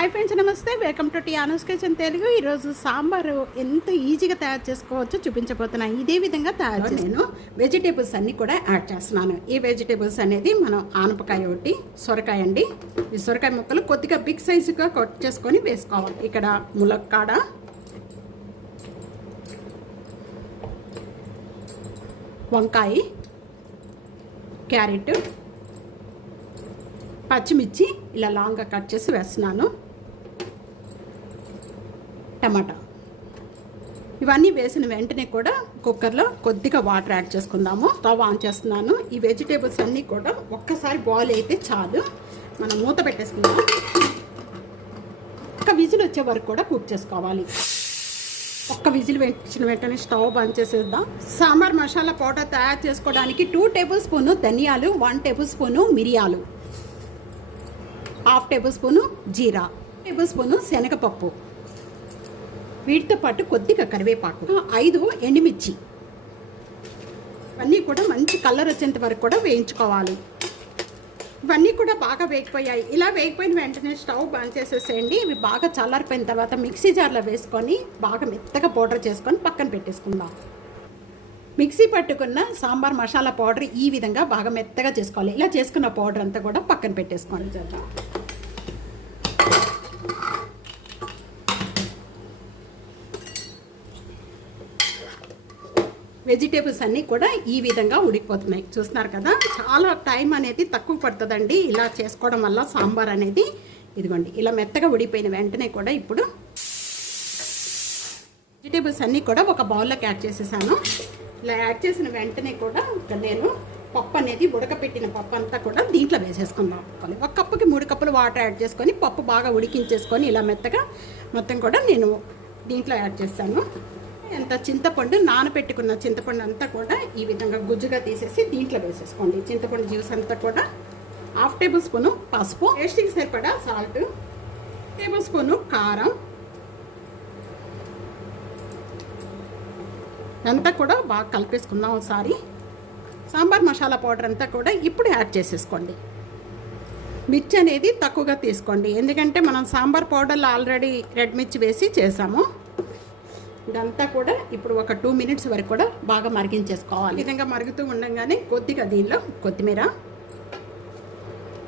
Hi friends నమస్తే. Welcome to టీ ఆనస్ కిచెన్ తెలుగు ఈరోజు సాంబారు ఎంత ఈజీగా తయారు చేసుకోవచ్చో చూపించబోతున్నాను ఇదే విధంగా తయారు నేను వెజిటేబుల్స్ అన్నీ కూడా యాడ్ చేస్తున్నాను. ఈ వెజిటేబుల్స్ అనేది మనం ఆనపకాయ ఒకటి సొరకాయ అండి. ఈ సొరకాయ ముక్కలు కొద్దిగా బిగ్ సైజుగా కట్ చేసుకొని వేసుకోవాలి. ఇక్కడ ములక్కాడ వంకాయ క్యారెట్ పచ్చిమిర్చి ఇలా లాంగ్గా కట్ చేసి వేస్తున్నాను. టమాటా. ఇవన్నీ వేసిన వెంటనే కూడా కుక్కర్లో కొద్దిగా వాటర్ యాడ్ చేసుకుందాము. స్టవ్ ఆన్ చేస్తున్నాను. ఈ వెజిటేబుల్స్ అన్నీ కూడా ఒక్కసారి బాయిల్ అయితే చాలు. మనం మూత పెట్టేసుకుందాం. ఒక విజిల్ వచ్చే వరకు కూడా కుక్ చేసుకోవాలి. ఒక్క విజిల్ పెట్టిన వెంటనే స్టవ్ బంద్ చేసేద్దాం. సాంబార్ మసాలా పౌడర్ తయారు చేసుకోవడానికి టూ టేబుల్ స్పూను ధనియాలు వన్ టేబుల్ స్పూను మిరియాలు హాఫ్ టేబుల్ స్పూను జీరా టేబుల్ స్పూను శనగపప్పు. వీటితో పాటు కొద్దిగా కరివేపాకు. ఐదు ఎండుమిర్చి. ఇవన్నీ కూడా మంచి కలర్ వచ్చేంత వరకు కూడా వేయించుకోవాలి. ఇవన్నీ కూడా బాగా వేగిపోయాయి. ఇలా వేగిపోయిన వెంటనే స్టవ్ బంద్ చేసేసేయండి. ఇవి బాగా చల్లారిపోయిన తర్వాత మిక్సీ జార్లో వేసుకొని బాగా మెత్తగా పౌడర్ చేసుకొని పక్కన పెట్టేసుకుందాం. మిక్సీ పట్టుకున్న సాంబార్ మసాలా పౌడర్ ఈ విధంగా బాగా మెత్తగా చేసుకోవాలి. ఇలా చేసుకున్న పౌడర్ అంతా కూడా పక్కన పెట్టేసుకోవాలి వెజిటేబుల్స్ అన్నీ కూడా ఈ విధంగా ఉడికిపోతున్నాయి. చూస్తున్నారు కదా చాలా టైం అనేది తక్కువ పడుతుందండి. ఇలా చేసుకోవడం వల్ల సాంబార్ అనేది ఇదిగోండి ఇలా మెత్తగా ఉడిపోయిన వెంటనే కూడా ఇప్పుడు వెజిటేబుల్స్ అన్నీ కూడా ఒక బౌల్లోకి యాడ్ చేసేసాను. ఇలా యాడ్ చేసిన వెంటనే కూడా ఇక్కడ నేను పప్పు అనేది ఉడకపెట్టిన పప్పు అంతా కూడా దీంట్లో వేసేసుకుందాం. ఒక కప్పుకి మూడు కప్పులు వాటర్ యాడ్ చేసుకొని పప్పు బాగా ఉడికించేసుకొని ఇలా మెత్తగా మొత్తం కూడా నేను దీంట్లో యాడ్ చేస్తాను. ఎంత చింతపండు నానబెట్టుకున్న చింతపండు అంతా కూడా ఈ విధంగా గుజ్జుగా తీసేసి దీంట్లో వేసేసుకోండి. చింతపండు జ్యూస్ అంతా కూడా హాఫ్ టేబుల్ స్పూను పసుపు టేస్టింగ్ సరిపడా సాల్ట్ టేబుల్ స్పూను కారం అంతా కూడా బాగా కలిపేసుకుందాం ఒకసారి. సాంబార్ మసాలా పౌడర్ అంతా కూడా ఇప్పుడు యాడ్ చేసేసుకోండి. మిర్చి అనేది తక్కువగా తీసుకోండి. ఎందుకంటే మనం సాంబార్ పౌడర్లో ఆల్రెడీ రెడ్ మిర్చి వేసి చేసాము. ఇదంతా కూడా ఇప్పుడు ఒక టూ మినిట్స్ వరకు కూడా బాగా మరిగించేసుకోవాలి. విధంగా మరుగుతూ ఉండగానే కొద్దిగా దీనిలో కొత్తిమీర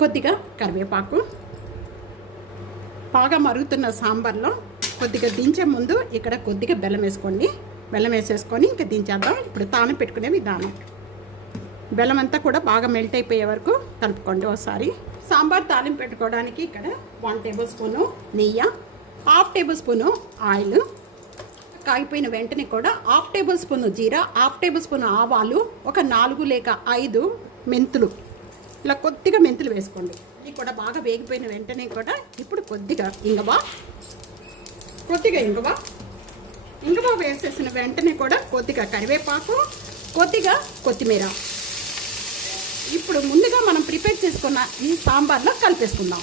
కొద్దిగా కరివేపాకు బాగా మరుగుతున్న సాంబార్లో కొద్దిగా దించే ముందు ఇక్కడ కొద్దిగా బెల్లం వేసుకోండి. బెల్లం వేసేసుకొని ఇంకా దించేద్దాం. ఇప్పుడు తాను పెట్టుకునే విధానం. బెల్లం అంతా కూడా బాగా మెల్ట్ అయిపోయే వరకు కలుపుకోండి ఒకసారి సాంబార్ తాలింపు పెట్టుకోవడానికి ఇక్కడ వన్ టేబుల్ స్పూను నెయ్యి హాఫ్ టేబుల్ స్పూను ఆయిల్ కాగిపోయిన వెంటనే కూడా half tablespoon jeera half tablespoon ఆవాలు ఒక నాలుగు లేక ఐదు మెంతులు. ఇలా కొద్దిగా మెంతులు వేసుకోండి. ఇది కూడా బాగా వేగిపోయిన వెంటనే కూడా ఇప్పుడు కొద్దిగా ఇంగవా కొద్దిగా ఇంగవా. ఇంగవా వేసేసిన వెంటనే కూడా కొద్దిగా కరివేపాకు కొద్దిగా కొత్తిమీర. ఇప్పుడు ముందుగా మనం ప్రిపేర్ చేసుకున్న ఈ సాంబార్లో కలిపేసుకుందాం.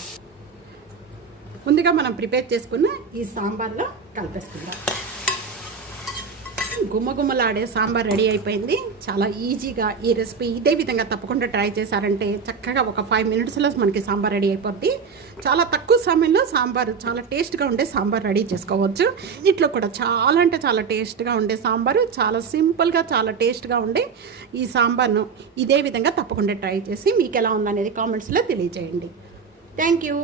ముందుగా మనం ప్రిపేర్ చేసుకున్న ఈ సాంబార్లో కలిపేసుకుందాం. గుమ్మగుమ్మలాడే సాంబార్ రెడీ అయిపోయింది. చాలా ఈజీగా ఈ రెసిపీ ఇదే విధంగా తప్పకుండా ట్రై చేశారంటే చక్కగా ఒక ఫైవ్ మినిట్స్లో మనకి సాంబార్ రెడీ అయిపోద్ది. చాలా తక్కువ సమయంలో సాంబార్ చాలా టేస్ట్గా ఉండే సాంబార్ రెడీ చేసుకోవచ్చు. ఇట్లో కూడా చాలా అంటే చాలా టేస్ట్గా ఉండే సాంబారు చాలా సింపుల్గా చాలా టేస్ట్గా ఉండే ఈ సాంబార్ను ఇదే విధంగా తప్పకుండా ట్రై చేసి మీకు ఎలా ఉందనేది కామెంట్స్లో తెలియజేయండి. Thank you.